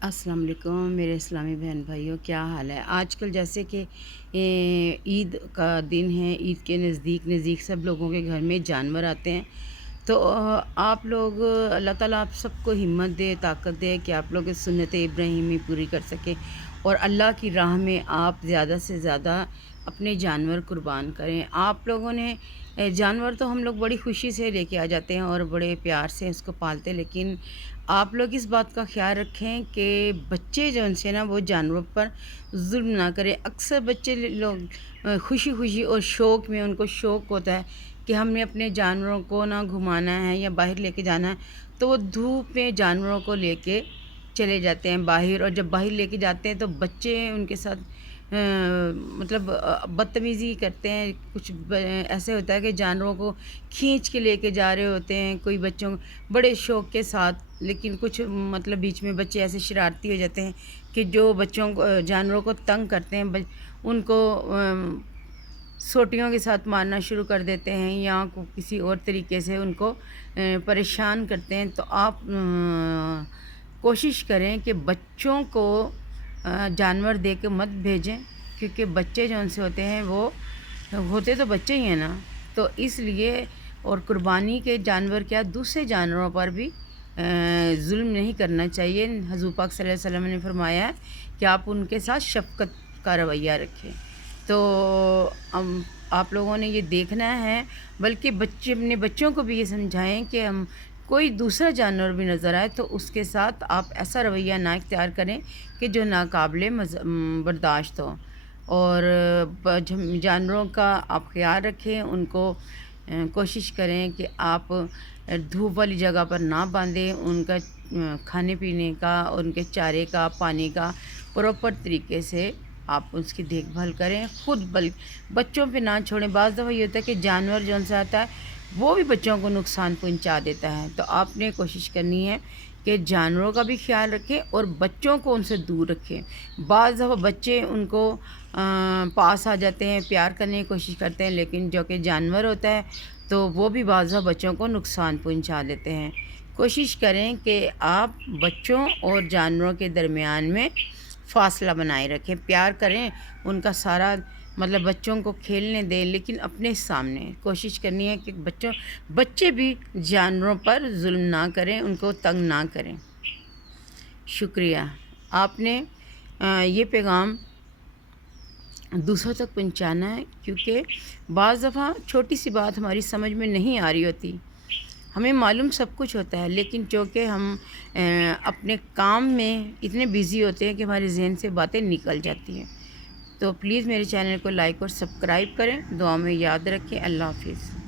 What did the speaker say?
अस्सलाम वालेकुम मेरे इस्लामी बहन भाइयों, क्या हाल है। आजकल जैसे कि ईद का दिन है, ईद के नज़दीक नज़दीक सब लोगों के घर में जानवर आते हैं। तो आप लोग, अल्लाह ताला आप सबको हिम्मत दे, ताकत दे कि आप लोग सुन्नत इब्राहीमी पूरी कर सकें और अल्लाह की राह में आप ज़्यादा से ज़्यादा अपने जानवर कुर्बान करें। आप लोगों ने जानवर तो हम लोग बड़ी खुशी से लेके आ जाते हैं और बड़े प्यार से उसको पालते हैं, लेकिन आप लोग इस बात का ख़्याल रखें कि बच्चे जो उनसे ना वो जानवरों पर जुल्म ना करें। अक्सर बच्चे लोग खुशी खुशी और शौक़ में, उनको शौक़ होता है कि हमने अपने जानवरों को ना घुमाना है या बाहर लेके जाना है, तो वो धूप में जानवरों को लेके चले जाते हैं बाहर। और जब बाहर लेके जाते हैं तो बच्चे उनके साथ मतलब बदतमीज़ी करते हैं। कुछ ऐसे होता है कि जानवरों को खींच के लेके जा रहे होते हैं कोई बच्चों बड़े शौक़ के साथ, लेकिन कुछ मतलब बीच में बच्चे ऐसे शरारती हो जाते हैं कि जो बच्चों को जानवरों को तंग करते हैं, उनको सोटियों के साथ मारना शुरू कर देते हैं या किसी और तरीके से उनको परेशान करते हैं। तो आप कोशिश करें कि बच्चों को जानवर दे के मत भेजें, क्योंकि बच्चे जो उनसे होते हैं वो होते तो बच्चे ही हैं ना। तो इसलिए और कुर्बानी के जानवर क्या, दूसरे जानवरों पर भी जुल्म नहीं करना चाहिए। हुज़ूर पाक सल्लल्लाहु अलैहि वसल्लम ने फरमाया है कि आप उनके साथ शफ़क़त का रवैया रखें। तो आप लोगों ने ये देखना है, बल्कि अपने बच्चों को भी ये समझाएं कि हम कोई दूसरा जानवर भी नज़र आए तो उसके साथ आप ऐसा रवैया ना इख्तियार करें कि जो नाकाबिले बर्दाश्त हो। और जानवरों का आप ख्याल रखें, उनको कोशिश करें कि आप धूप वाली जगह पर ना बांधें। उनका खाने पीने का, उनके चारे का, पानी का प्रॉपर तरीके से आप उसकी देखभाल करें। ख़ुद बच्चों पे ना छोड़ें। बाज़ दफ़ा ये होता है कि जानवर जो उनसे आता है वो भी बच्चों को नुकसान पहुंचा देता है। तो आपने कोशिश करनी है कि जानवरों का भी ख्याल रखें और बच्चों को उनसे दूर रखें। बाज़ दफ़ा बच्चे उनको पास आ जाते हैं, प्यार करने की कोशिश करते हैं, लेकिन जो कि जानवर होता है तो वो भी बाज़ दफ़ा बच्चों को नुकसान पहुंचा देते हैं। कोशिश करें कि आप बच्चों और जानवरों के दरमियान में फ़ासला बनाए रखें, प्यार करें, उनका सारा मतलब बच्चों को खेलने दें, लेकिन अपने सामने कोशिश करनी है कि बच्चे भी जानवरों पर जुल्म ना करें, उनको तंग ना करें। शुक्रिया। आपने ये पैगाम दूसरों तक पहुंचाना है, क्योंकि बाज़ दफ़ा छोटी सी बात हमारी समझ में नहीं आ रही होती। हमें मालूम सब कुछ होता है, लेकिन जो कि हम अपने काम में इतने बिज़ी होते हैं कि हमारे ज़हन से बातें निकल जाती हैं। तो प्लीज़ मेरे चैनल को लाइक और सब्सक्राइब करें। दुआ में याद रखें। अल्लाह हाफ़िज़।